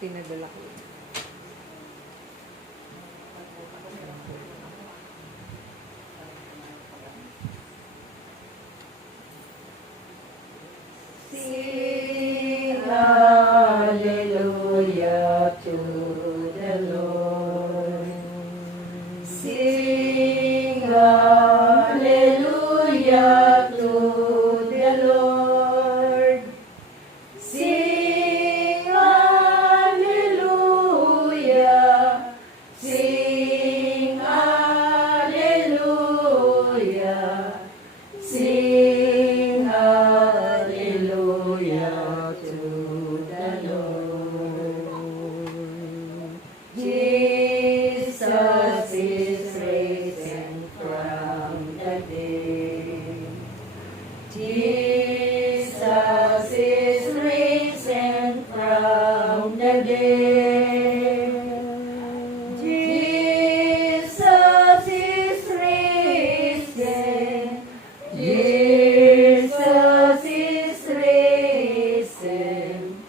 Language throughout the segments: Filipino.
pinadala ko. Sing hallelujah to the Lord. Sing hallelujah to the Lord. Sing hallelujah. Sing hallelujah. Sing hallelujah to the Lord. Jesus is risen from the dead. Jesus is risen from the dead. Jesus is risen. Jesus is risen.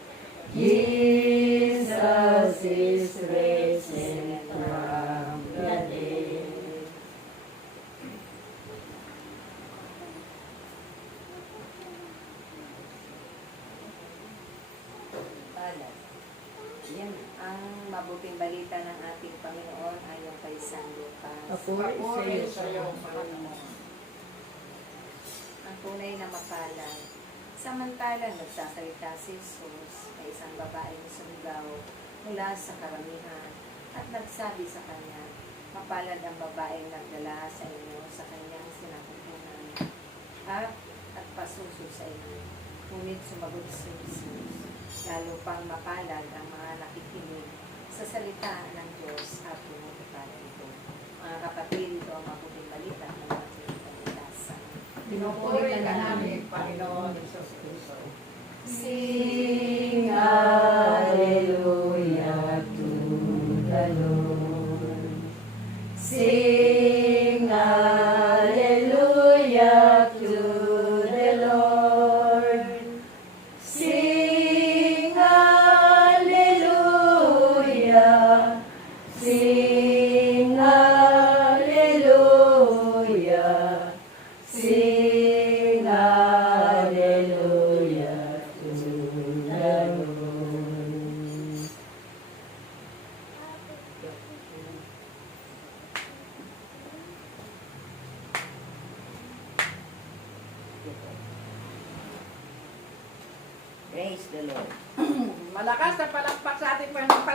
Jesus is risen from the dead. Palad. Yan ang mabuting balita ng ating Panginoon ayon kay San Lucas. Papuri sa iyo, Ang tunay na mapalad. Samantalang nagsasalita si Jesus, may isang babaeng sumigaw mula sa karamihan at nagsabi sa kanya, mapalad ang babaeng nagdala sa inyo sa kanyang sinapupunan at pasuso sa inyo. Ngunit sumagot si Jesus, lalo pang mapalad ang mga nakikinig sa salita ng Diyos at pinutupad ito. Mga kapatid, ito ang mabuting balita ng ating Panginoon. Pinupuri ka namin, Panginoon Hesus Kristo. Sing hallelujah to the Lord. Sing hallelujah to the Lord. Sing hallelujah. Sing hallelujah. Sing hallelujah to the Lord. Praise the Lord. Malakas na palakpak sa ating Panginoon.